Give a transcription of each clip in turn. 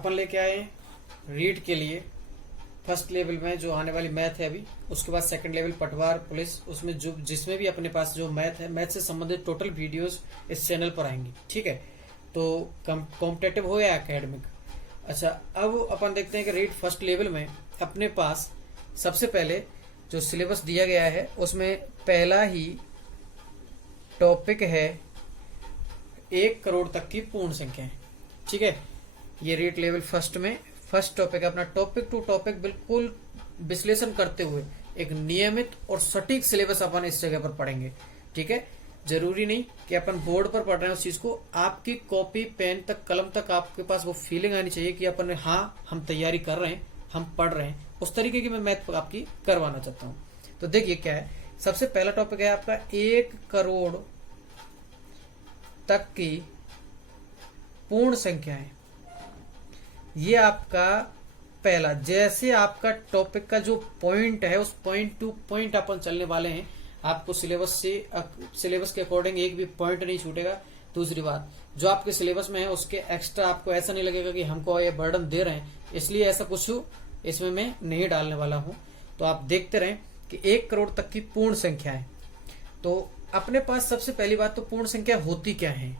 अपन लेके आए रीड के लिए फर्स्ट लेवल में जो आने वाली मैथ है अभी, उसके बाद सेकंड लेवल पटवार पुलिस, उसमें जो जिसमें भी अपने पास जो मैथ है, मैथ से संबंधित टोटल वीडियोस इस चैनल पर आएंगी। ठीक है, तो कॉम्पिटेटिव हो या एकेडमिक। अच्छा, अब अपन देखते हैं कि रीड फर्स्ट लेवल में अपने पास सबसे पहले जो सिलेबस दिया गया है उसमें पहला ही टॉपिक है 1 करोड़ तक की पूर्ण संख्याएं। ठीक है, ये रीड लेवल फर्स्ट में फर्स्ट टॉपिक है अपना। टॉपिक टू टॉपिक बिल्कुल विश्लेषण करते हुए एक नियमित और सटीक सिलेबस अपन इस जगह पर पढ़ेंगे। ठीक है, जरूरी नहीं कि अपन बोर्ड पर पढ़ रहे हैं उस चीज को, आपकी कॉपी पेन तक कलम तक आपके पास वो फीलिंग आनी चाहिए कि अपन हाँ हम तैयारी कर रहे हैं, हम पढ़ रहे हैं। उस तरीके की मैं मैथ आपकी करवाना चाहता हूँ। तो देखिए क्या है, सबसे पहला टॉपिक है आपका 1 करोड़ तक की पूर्ण संख्याएं। ये आपका पहला, जैसे आपका टॉपिक का जो पॉइंट है उस पॉइंट टू पॉइंट अपन चलने वाले हैं। आपको सिलेबस के अकॉर्डिंग एक भी पॉइंट नहीं छूटेगा। दूसरी बात, जो आपके सिलेबस में है उसके एक्स्ट्रा आपको ऐसा नहीं लगेगा कि हमको ये बर्डन दे रहे हैं, इसलिए ऐसा कुछ इसमें मैं नहीं डालने वाला हूं। तो आप देखते रहें कि 1 करोड़ तक की पूर्ण संख्या है। तो अपने पास सबसे पहली बात तो पूर्ण संख्या होती क्या है,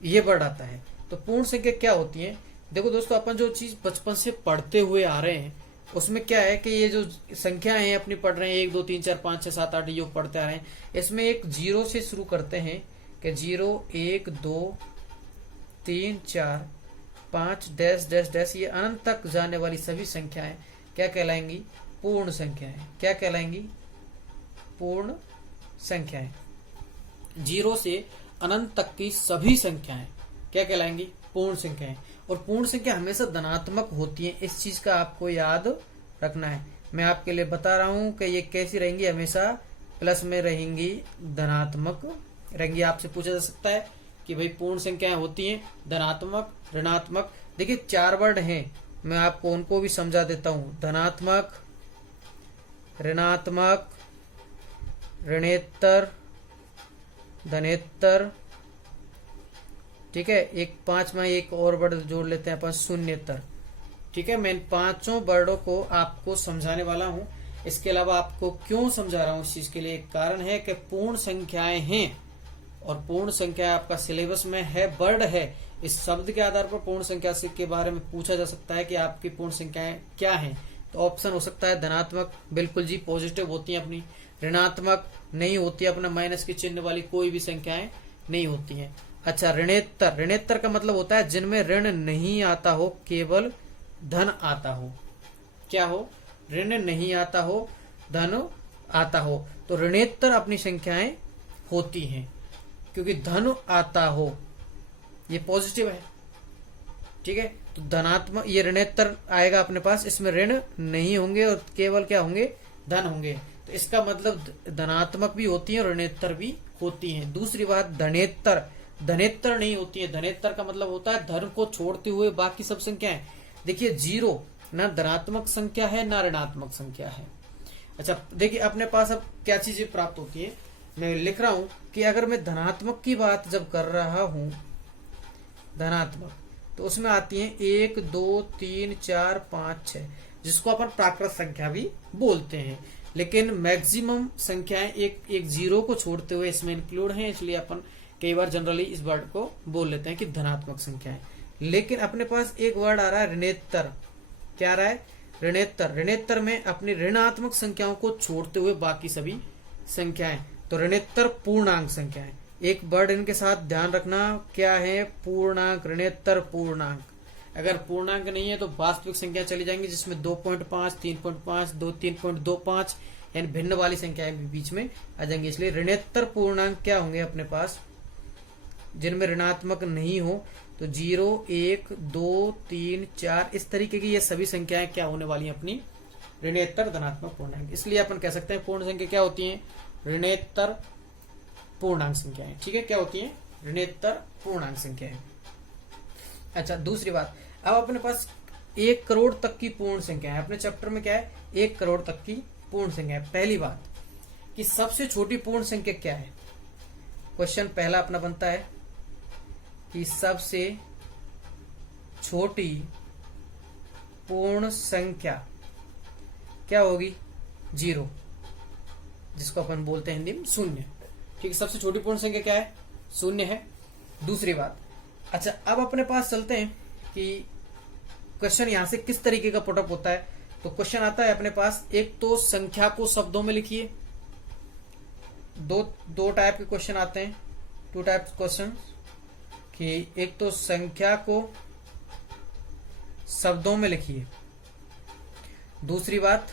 ये वर्ड आता है। तो पूर्ण संख्या क्या होती है? देखो दोस्तों, अपन जो चीज बचपन से पढ़ते हुए आ रहे हैं उसमें क्या है कि ये जो संख्या है अपनी पढ़ रहे हैं 1 2 3 4 5 6 7 8 योग पढ़ते आ रहे हैं, इसमें एक 0 से शुरू करते हैं कि 0 1 2 3 4 5 डैश डैश डैश, ये अनंत तक जाने वाली सभी संख्याएं क्या कहलाएंगी? पूर्ण संख्याएं। क्या कहलाएंगी? पूर्ण संख्याएं। 0 से अनंत तक की सभी संख्याएं क्या कहलाएंगी? पूर्ण संख्याएं। और पूर्ण संख्या हमेशा धनात्मक होती है, इस चीज का आपको याद रखना है। मैं आपके लिए बता रहा हूं कि ये कैसी रहेंगी, हमेशा प्लस में रहेंगी, धनात्मक रहेंगी। आपसे पूछा जा सकता है कि भाई पूर्ण संख्याएं होती हैं धनात्मक, ऋणात्मक। देखिए 4 वर्ड हैं, मैं आपको उनको भी समझा देता हूं। धनात्मक, ऋणात्मक, ऋणेतर, धनेतर। ठीक है, एक 5वां एक और वर्ड जोड़ लेते हैं अपन, शून्यतर। ठीक है, मैं इन 5 वर्डों को आपको समझाने वाला हूं। इसके अलावा आपको क्यों समझा रहा हूं, इस चीज के लिए एक कारण है कि पूर्ण संख्याएं हैं और पूर्ण संख्या आपका सिलेबस में है, वर्ड है। इस शब्द के आधार पर पूर्ण संख्या के बारे में पूछा जा सकता है कि आपकी पूर्ण संख्याएं क्या हैं। तो ऑप्शन हो सकता है धनात्मक, बिल्कुल जी पॉजिटिव होती है अपनी। ऋणात्मक नहीं होती है, अपना माइनस के चिन्ह वाली कोई भी संख्याएं नहीं होती हैं। अच्छा, ऋणेतर। ऋणेतर का मतलब होता है जिनमें ऋण नहीं आता हो, केवल धन आता हो। क्या हो? ऋण नहीं आता हो, धन आता हो। तो ऋणेतर अपनी संख्याएं होती हैं क्योंकि धन आता हो, ये पॉजिटिव है। ठीक है, तो धनात्मक ये ऋणेतर आएगा अपने पास, इसमें ऋण नहीं होंगे और केवल क्या होंगे? धन होंगे। तो इसका मतलब धनात्मक भी होती है और ऋणेतर भी होती है। दूसरी बात, धनेतर। धनेतर नहीं होती है। धनेतर का मतलब होता है धन को छोड़ते हुए बाकी सब संख्याएं। देखिए 0 ना धनात्मक संख्या है ना ऋणात्मक संख्या है। अच्छा, देखिए अपने पास अब क्या चीजें प्राप्त होती है, मैं लिख रहा हूं कि अगर मैं धनात्मक की बात जब कर रहा हूं, धनात्मक, तो उसमें आती है 1 2 3 4 5 6, जिसको अपन प्राकृत संख्या भी बोलते हैं। लेकिन मैक्सिमम संख्याएं एक 0 को छोड़ते हुए इसमें इंक्लूड हैं, इसलिए अपन कई बार जनरली इस वर्ड को बोल लेते हैं कि धनात्मक संख्याएं। लेकिन अपने पास एक वर्ड आ रहा है ऋणेतर। क्या आ रहा है? ऋणेतर। ऋणेतर में अपनी ऋणात्मक संख्याओं को छोड़ते हुए बाकी सभी संख्याएं, तो ऋणेतर पूर्णांक संख्याएं। एक वर्ड इनके साथ ध्यान रखना, क्या है? पूर्णांक। ऋणेतर पूर्णांक। अगर पूर्णांक नहीं है तो वास्तविक संख्या चली जाएंगी, जिसमें 2.5 3.5 3.25 यानी भिन्न वाली संख्याएं भी बीच में आ जाएंगी। इसलिए ऋणेतर पूर्णांक क्या होंगे अपने पास, जिनमें ऋणात्मक नहीं हो। तो 0 1 2 3 4 इस तरीके की ये सभी संख्याएं क्या होने वाली हैं? अपनी ऋणेतर धनात्मक पूर्णांक। इसलिए अपन कह सकते हैं पूर्ण संख्या क्या होती है? ऋणेतर पूर्णांक संख्याएं। ठीक है, क्या होती है? ऋणेतर पूर्णांक संख्याएं। अच्छा, दूसरी बात, अब अपने पास 1 करोड़ तक की पूर्ण संख्या है। अपने चैप्टर में क्या है? 1 करोड़ तक की पूर्ण संख्या है। पहली बात कि सबसे छोटी पूर्ण संख्या क्या है? क्वेश्चन पहला अपना बनता है कि सबसे छोटी पूर्ण संख्या क्या होगी? 0, जिसको अपन बोलते हैं हिंदी में शून्य। ठीक है, सबसे छोटी पूर्ण संख्या क्या है? शून्य है। दूसरी बात, अच्छा अब अपने पास चलते हैं कि क्वेश्चन यहां से किस तरीके का पुटअप होता है। तो क्वेश्चन आता है अपने पास, एक तो संख्या को शब्दों में लिखिए। दो टाइप के क्वेश्चन आते हैं, 2 टाइप क्वेश्चन, कि एक तो संख्या को शब्दों में लिखिए, दूसरी बात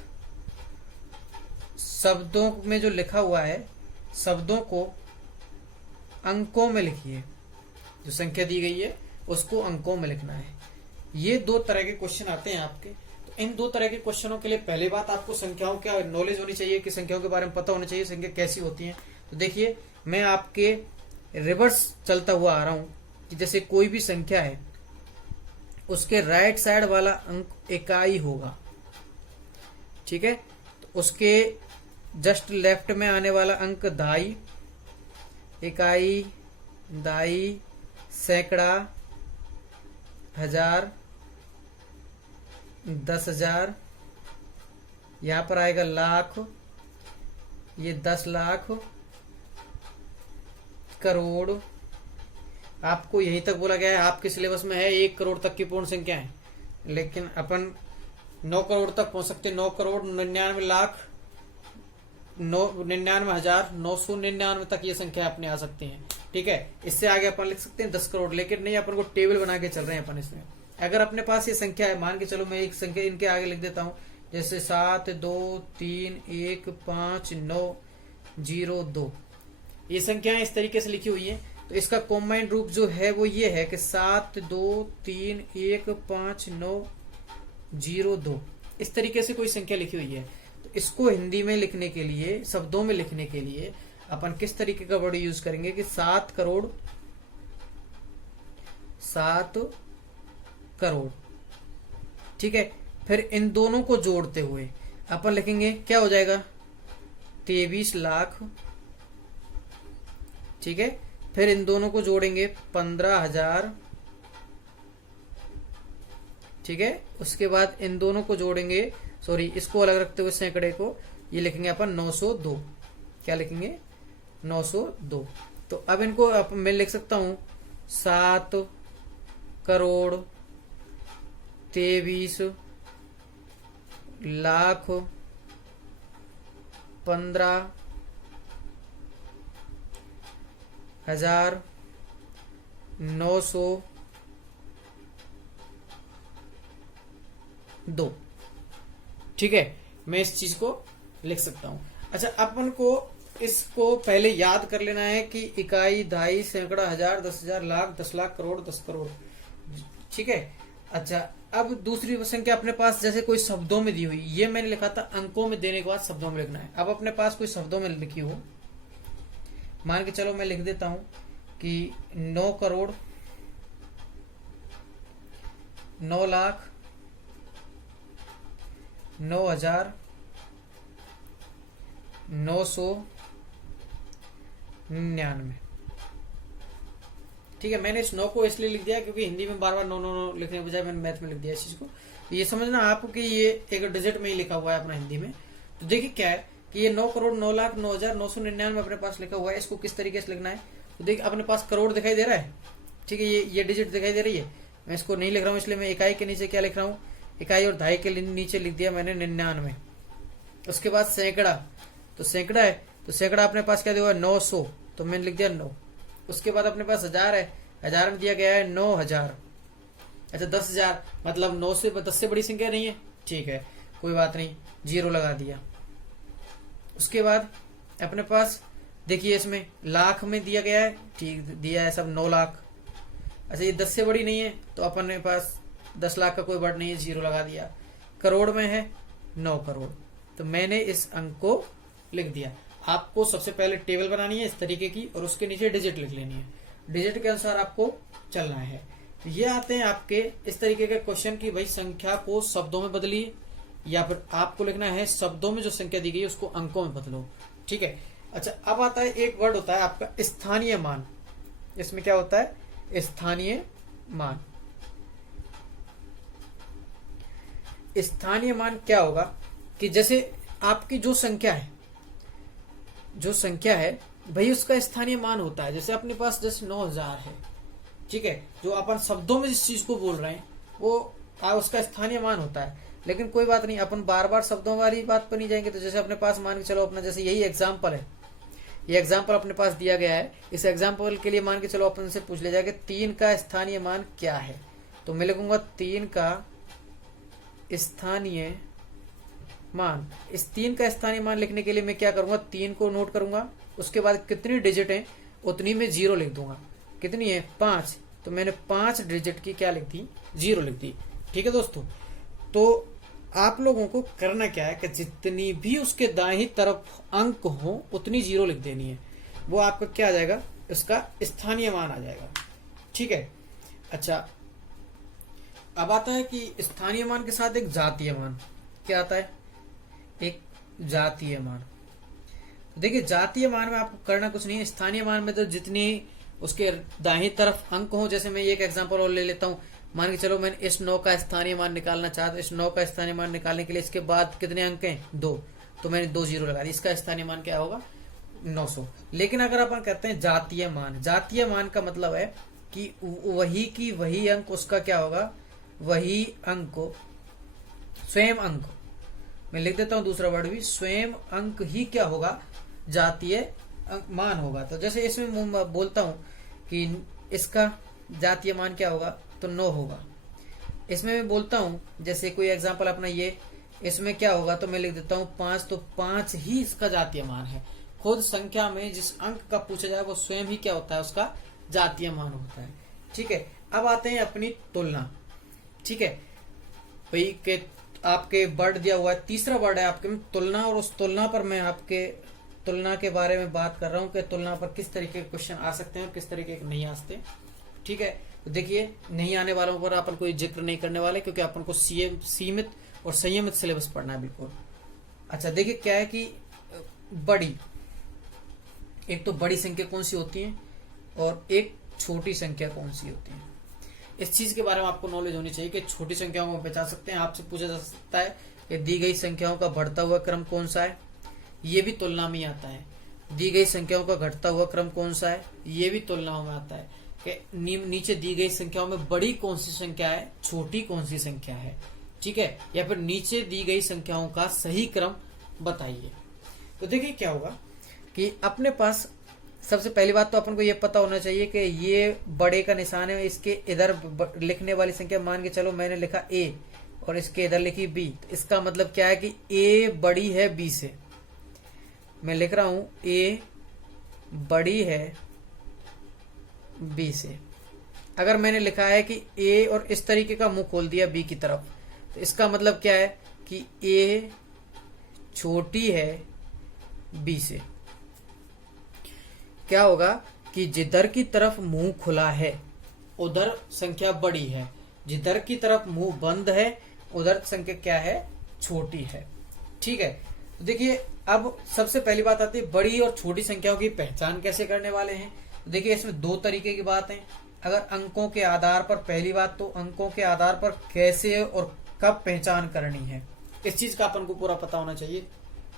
शब्दों में जो लिखा हुआ है शब्दों को अंकों में लिखिए। जो संख्या दी गई है उसको अंकों में लिखना है। ये 2 तरह के क्वेश्चन आते हैं आपके। तो इन 2 तरह के क्वेश्चनों के लिए पहली बात आपको संख्याओं का नॉलेज होनी चाहिए, कि संख्याओं के बारे में पता होना चाहिए, संख्या कैसी होती है। तो देखिए मैं आपके रिवर्स चलता हुआ आ रहा हूं कि जैसे कोई भी संख्या है उसके राइट साइड वाला अंक इकाई होगा। ठीक है, तो उसके जस्ट लेफ्ट में आने वाला अंक दाई, इकाई, दाई, सैकड़ा, हजार, 10,000, यहां पर आएगा लाख, ये 10 लाख, करोड़। आपको यहीं तक बोला गया है, आपके सिलेबस में है 1 करोड़ तक की पूर्ण संख्या है, लेकिन अपन 9 करोड़ तक पहुंच सकते हैं। 9 करोड़ 99 लाख 99,999 तक ये संख्या अपने आ सकती है। ठीक है, इससे आगे अपन लिख सकते हैं 10 करोड़, लेकिन नहीं, अपन को टेबल बना के चल रहे हैं अपन इसमें। अगर अपने पास ये संख्या है, मान के चलो मैं एक संख्या इनके आगे लिख देता हूं, जैसे 7 2 3 1 5 9 0 2, ये संख्याएं इस तरीके से लिखी हुई है। तो इसका कॉम्बाइंड रूप जो है वो ये है कि 7 2 3 1 5 9 0 2, इस तरीके से कोई संख्या लिखी हुई है। तो इसको हिंदी में लिखने के लिए, शब्दों में लिखने के लिए अपन किस तरीके का वर्ड यूज करेंगे कि 7 करोड़, 7 करोड़। ठीक है, फिर इन दोनों को जोड़ते हुए अपन लिखेंगे, क्या हो जाएगा? 23 लाख। ठीक है, फिर इन दोनों को जोड़ेंगे 15,000। ठीक है, उसके बाद इन दोनों को जोड़ेंगे, सॉरी इसको अलग रखते हुए सैकड़े को ये लिखेंगे अपन 902। क्या लिखेंगे? 902। तो अब इनको मैं लिख सकता हूं 7 करोड़ 23 लाख 15,902। ठीक है, मैं इस चीज को लिख सकता हूं। अच्छा, अपन को इसको पहले याद कर लेना है कि इकाई, दाई, सैकड़ा, हजार, 10,000, लाख, 10 लाख, करोड़, 10 करोड़। ठीक है, अच्छा अब दूसरी संख्या अपने पास जैसे कोई शब्दों में दी हुई, ये मैंने लिखा था अंकों में देने के बाद शब्दों में लिखना है। अब अपने पास कोई शब्दों में लिखी हो, मान के चलो मैं लिख देता हूं कि 9 करोड़ 9 लाख 9,999। ठीक है, मैंने इस 9 को इसलिए लिख दिया क्योंकि हिंदी में बार बार 9 लिखने के बजाय मैंने मैथ में लिख दिया इस चीज को। ये समझना आपको कि ये एक डिजिट में ही लिखा हुआ है अपना हिंदी में। तो देखिए क्या है कि ये 9 करोड़ 9 लाख 9,999 अपने पास लिखा हुआ है। इसको किस तरीके से लिखना है, तो देखिए अपने पास करोड़ दिखाई दे रहा है। ठीक है, ये डिजिट दिखाई दे रही है। मैं इसको नहीं लिख रहा हूँ, इसलिए मैं इकाई के नीचे क्या लिख रहा हूँ, इकाई और दहाई के नीचे लिख दिया मैंने 99। उसके बाद सैकड़ा, तो सैकड़ा है, तो सैकड़ा अपने पास क्या दिया हुआ है 900, तो मैंने लिख दिया 9। उसके बाद अपने पास हजार है, हजार में दिया गया है 9,000। अच्छा 10,000 मतलब 9 से 10 से बड़ी संख्या नहीं है। ठीक है, कोई बात नहीं, 0 लगा दिया। उसके बाद अपने पास देखिए इसमें लाख में दिया गया है, ठीक दिया है सब 9 लाख। अच्छा ये 10 से बड़ी नहीं है तो अपने पास 10 लाख का कोई वर्ड नहीं है, 0 लगा दिया। करोड़ में है 9 करोड़, तो मैंने इस अंक को लिख दिया। आपको सबसे पहले टेबल बनानी है इस तरीके की और उसके नीचे डिजिट लिख लेनी है। डिजिट के अनुसार आपको चलना है। ये आते हैं आपके इस तरीके के क्वेश्चन की भाई संख्या को शब्दों में बदलिए, या फिर आपको लिखना है शब्दों में जो संख्या दी गई है उसको अंकों में बदलो। ठीक है, अच्छा अब आता है एक वर्ड होता है आपका स्थानीय मान। इसमें क्या होता है, स्थानीय मान। स्थानीय मान क्या होगा कि जैसे आपकी जो संख्या है भाई उसका स्थानीय मान होता है। जैसे अपने पास जैसे 9000 है, ठीक है, जो अपन शब्दों में जिस चीज को बोल रहे हैं वो उसका स्थानीय मान होता है। लेकिन कोई बात नहीं, अपन बार बार शब्दों वाली बात पर नहीं जाएंगे। तो जैसे अपने पास मान के चलो अपना जैसे यही एग्जाम्पल है, ये एग्जाम्पल अपने पास दिया गया है। इस एग्जाम्पल के लिए मान के चलो अपन से पूछ लिया जाए कि 3 का स्थानीय मान क्या है, तो मैं लिखूंगा 3 का स्थानीय मान। इस 3 का स्थानीय मान लिखने के लिए मैं क्या करूंगा, 3 को नोट करूंगा, उसके बाद कितनी डिजिट है उतनी में 0 लिख दूंगा। कितनी है 5, तो मैंने 5 डिजिट की क्या लिख दी, 0 लिख दी। ठीक है दोस्तों, तो आप लोगों को करना क्या है कि जितनी भी उसके दाहिनी तरफ अंक हो उतनी 0 लिख देनी है। वो आपका क्या आ जाएगा, इसका स्थानीय मान आ जाएगा। ठीक है, अच्छा अब आता है कि स्थानीय मान के साथ एक जातीय मान। क्या आता है, एक जातीय मान। देखिए जातीय मान में आपको करना कुछ नहीं है। स्थानीय मान में तो जितनी उसके दाहिनी तरफ अंक हो, जैसे मैं एक एग्जांपल और ले लेता हूं। मान के चलो मैंने इस 9 का स्थानीय मान निकालना चाहता, इस 9 का स्थानीय मान निकालने के लिए इसके बाद कितने अंक हैं, 2, तो मैंने 2 0 लगा दी। इसका स्थानीय मान क्या होगा, 900। लेकिन अगर अपन कहते हैं जातीय मान, जातीय मान का मतलब है कि वही की वही अंक उसका क्या होगा, वही अंक स्वयं अंक, मैं लिख देता हूं दूसरा वर्ड भी, स्वयं अंक ही क्या होगा, जातीय मान होगा। तो जैसे इसमें बोलता हूं कि इसका जातीय मान क्या होगा, तो 9 होगा। इसमें मैं बोलता हूं जैसे कोई एग्जांपल अपना ये, इसमें क्या होगा, तो मैं लिख देता हूं 5, तो 5 ही इसका जातीय मान है। खुद संख्या में जिस अंक का पूछा जाए वो स्वयं ही क्या होता है, उसका जातीय मान होता है। ठीक है, अब आते हैं अपनी तुलना। ठीक है भाई, के आपके वर्ड दिया हुआ है, तीसरा वर्ड है आपके में तुलना, और उस तुलना पर मैं आपके तुलना के बारे में बात कर रहा हूं कि तुलना पर किस तरीके के क्वेश्चन आ सकते हैं और किस तरीके के नहीं आ सकते। ठीक है, तो देखिए नहीं आने वालों पर अपन कोई जिक्र नहीं करने वाले, क्योंकि अपन को सीमित और संयमित सिलेबस पढ़ना है बिल्कुल। अच्छा देखिए क्या है कि बड़ी, एक तो बड़ी संख्या कौन सी होती है और एक छोटी संख्या कौन सी होती है। इस चीज के बारे में आपको नॉलेज होनी चाहिए कि छोटी संख्याओं को पहचान सकते हैं। आपसे पूछा जा सकता है कि दी गई संख्याओं का बढ़ता हुआ क्रम कौन सा है, ये भी तुलना में आता है। दी गई संख्याओं का घटता हुआ क्रम कौन सा है, ये भी तुलनाओं में आता है कि नीचे दी गई संख्याओं में बड़ी कौन सी संख्या है, छोटी कौन सी संख्या है। ठीक है, या फिर नीचे दी गई संख्याओं का सही क्रम बताइए। तो देखिए क्या होगा कि अपने पास सबसे पहली बात तो अपन को ये पता होना चाहिए कि ये बड़े का निशान है, इसके इधर लिखने वाली संख्या, मान के चलो मैंने लिखा a और इसके इधर लिखी b, तो इसका मतलब क्या है कि a बड़ी है b से। मैं लिख रहा हूं a बड़ी है b से। अगर मैंने लिखा है कि a और इस तरीके का मुंह खोल दिया b की तरफ, तो इसका मतलब क्या है कि a छोटी है b से। क्या होगा कि जिधर की तरफ मुंह खुला है उधर संख्या बड़ी है, जिधर की तरफ मुंह बंद है उधर संख्या क्या है, छोटी है। ठीक है, तो देखिए अब सबसे पहली बात आती है बड़ी और छोटी संख्याओं की पहचान कैसे करने वाले हैं। तो देखिए इसमें 2 तरीके की बात है। अगर अंकों के आधार पर, पहली बात तो अंकों के आधार पर कैसे और कब पहचान करनी है, इस चीज का अपन को पूरा पता होना चाहिए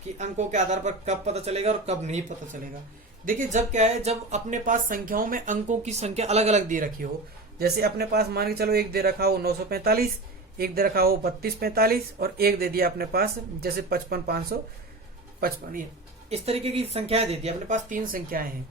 कि अंकों के आधार पर कब पता चलेगा और कब नहीं पता चलेगा। देखिए जब क्या है, जब अपने पास संख्याओं में अंकों की संख्या अलग अलग दे रखी हो, जैसे अपने पास मान के चलो एक दे रखा हो 945, एक दे रखा हो 3245 और एक दे दिया अपने पास जैसे 55,555, इस तरीके की संख्याएं दे दी अपने पास। 3 संख्याएं हैं,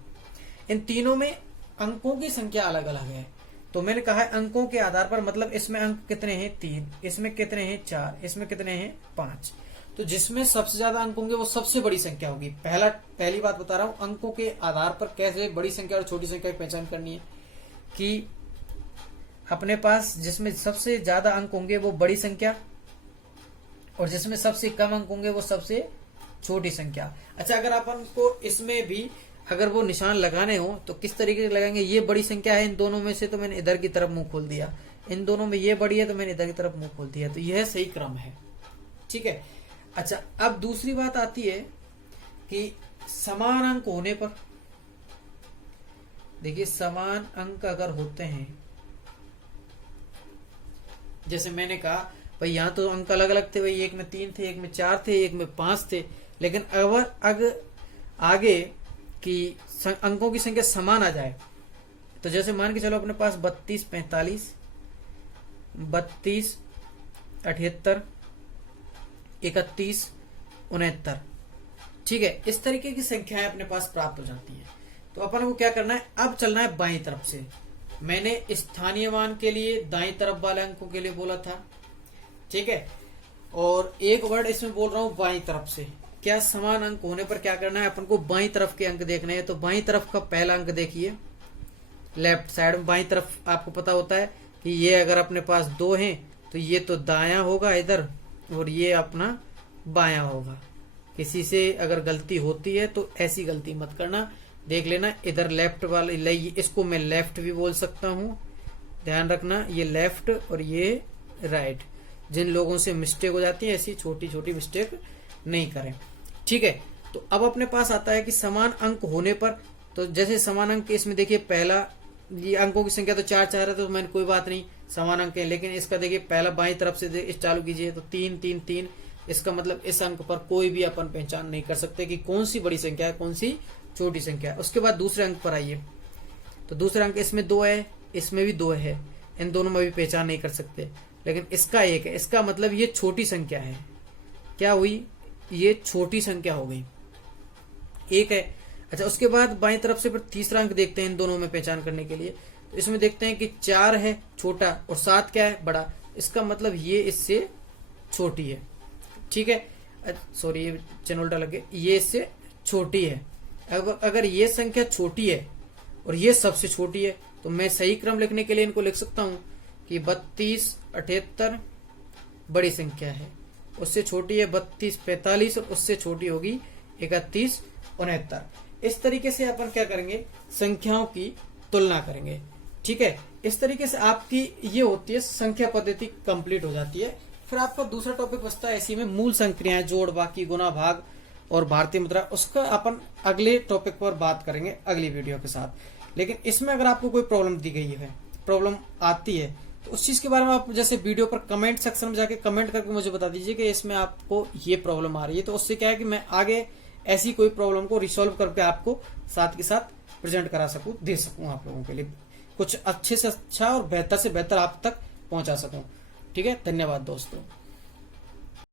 इन तीनों में अंकों की संख्या अलग अलग है। तो मैंने कहा है अंकों के आधार पर, मतलब इसमें अंक कितने हैं 3, इसमें कितने हैं 4, इसमें कितने हैं 5। तो जिसमें सबसे ज्यादा अंक होंगे वो सबसे बड़ी संख्या होगी। पहली बात बता रहा हूं, अंकों के आधार पर कैसे बड़ी संख्या और छोटी संख्या की पहचान करनी है कि अपने पास जिसमें सबसे ज्यादा अंक होंगे वो बड़ी संख्या और जिसमें सबसे कम अंक होंगे वो सबसे छोटी संख्या। अच्छा अगर अपन को इसमें भी अगर वो निशान लगाने हो तो किस तरीके से लगाएंगे, ये बड़ी संख्या है इन दोनों में से तो मैंने इधर की तरफ मुंह खोल दिया, इन दोनों में ये बड़ी है तो मैंने इधर की तरफ मुंह खोल दिया, तो यह सही क्रम है। ठीक है, अच्छा अब दूसरी बात आती है कि समान अंक होने पर, देखिए समान अंक अगर होते हैं, जैसे मैंने कहा भाई यहाँ तो अंक अलग अलग थे भाई, एक में 3 थे, एक में 4 थे, एक में 5 थे, लेकिन अगर आगे की अंकों की संख्या समान आ जाए, तो जैसे मान के चलो अपने पास 32 45 32 78 31 69, ठीक है, इस तरीके की संख्याएं अपने पास प्राप्त हो जाती है। तो अपन को क्या करना है, अब चलना है बाईं तरफ से। मैंने स्थानीय मान के लिए दाईं तरफ वाले अंकों के लिए बोला था, ठीक है, और एक वर्ड इसमें बोल रहा हूं बाईं तरफ से। क्या समान अंक होने पर क्या करना है, अपन को बाईं तरफ के अंक देखने हैं। तो बाईं तरफ का पहला अंक देखिए, लेफ्ट साइड में बाईं तरफ आपको पता होता है कि ये अगर अपने पास 2 हैं तो ये तो दायां होगा इधर, और ये अपना बायां होगा। किसी से अगर गलती होती है तो ऐसी गलती मत करना, देख लेना इधर लेफ्ट वाले, इसको मैं लेफ्ट भी बोल सकता हूँ, ध्यान रखना, ये लेफ्ट और ये राइट। जिन लोगों से मिस्टेक हो जाती है ऐसी छोटी छोटी मिस्टेक नहीं करें, ठीक है। तो अब अपने पास आता है कि समान अंक होने पर, तो जैसे समान अंक इसमें देखिए पहला, ये अंकों की संख्या तो 4 4 है, तो मैंने कोई बात नहीं, समान अंक है, लेकिन इसका देखिए पहला बाईं तरफ से चालू कीजिए तो 3 3 3, इसका मतलब इस अंक पर कोई भी अपन पहचान नहीं कर सकते कि कौन सी बड़ी संख्या है कौन सी छोटी संख्या है। उसके बाद दूसरे अंक पर आइए, तो दूसरा अंक इसमें 2 है, इसमें भी 2 है, इन दोनों में भी पहचान नहीं कर सकते, लेकिन इसका 1 है, इसका मतलब ये छोटी संख्या है। क्या हुई, ये छोटी संख्या हो गई, 1 है। अच्छा, उसके बाद बाईं तरफ से फिर तीसरा अंक देखते हैं इन दोनों में पहचान करने के लिए। तो इसमें देखते हैं कि 4 है छोटा और 7 क्या है बड़ा, इसका मतलब ये इससे छोटी है, ठीक है। सॉरी, ये चैन उल्टा लग गया, ये इससे छोटी है। अगर ये संख्या छोटी है और ये सबसे छोटी है, तो मैं सही क्रम लिखने के लिए इनको लिख सकता हूं कि 32 78 बड़ी संख्या है, उससे छोटी है 32 45, और उससे छोटी होगी 31 69। इस तरीके से अपन क्या करेंगे, संख्याओं की तुलना करेंगे, ठीक है। इस तरीके से आपकी ये होती है संख्या पद्धति कंप्लीट हो जाती है। फिर आपका दूसरा टॉपिक बचता है ऐसी में मूल संक्रियाएं, जोड़, बाकी, गुना, भाग और भारतीय मुद्रा। उसका अपन अगले टॉपिक पर बात करेंगे अगली वीडियो के साथ। लेकिन इसमें अगर आपको कोई प्रॉब्लम दी गई है, प्रॉब्लम आती है, तो उस चीज के बारे में आप जैसे वीडियो पर कमेंट सेक्शन में जाके कमेंट करके मुझे बता दीजिए कि इसमें आपको ये प्रॉब्लम आ रही है। तो उससे क्या है कि मैं आगे ऐसी कोई प्रॉब्लम को रिसॉल्व करके आपको साथ के साथ प्रेजेंट करा सकूं, दे सकूं, आप लोगों के लिए कुछ अच्छे से अच्छा और बेहतर से बेहतर आप तक पहुंचा सकूं। ठीक है, धन्यवाद दोस्तों।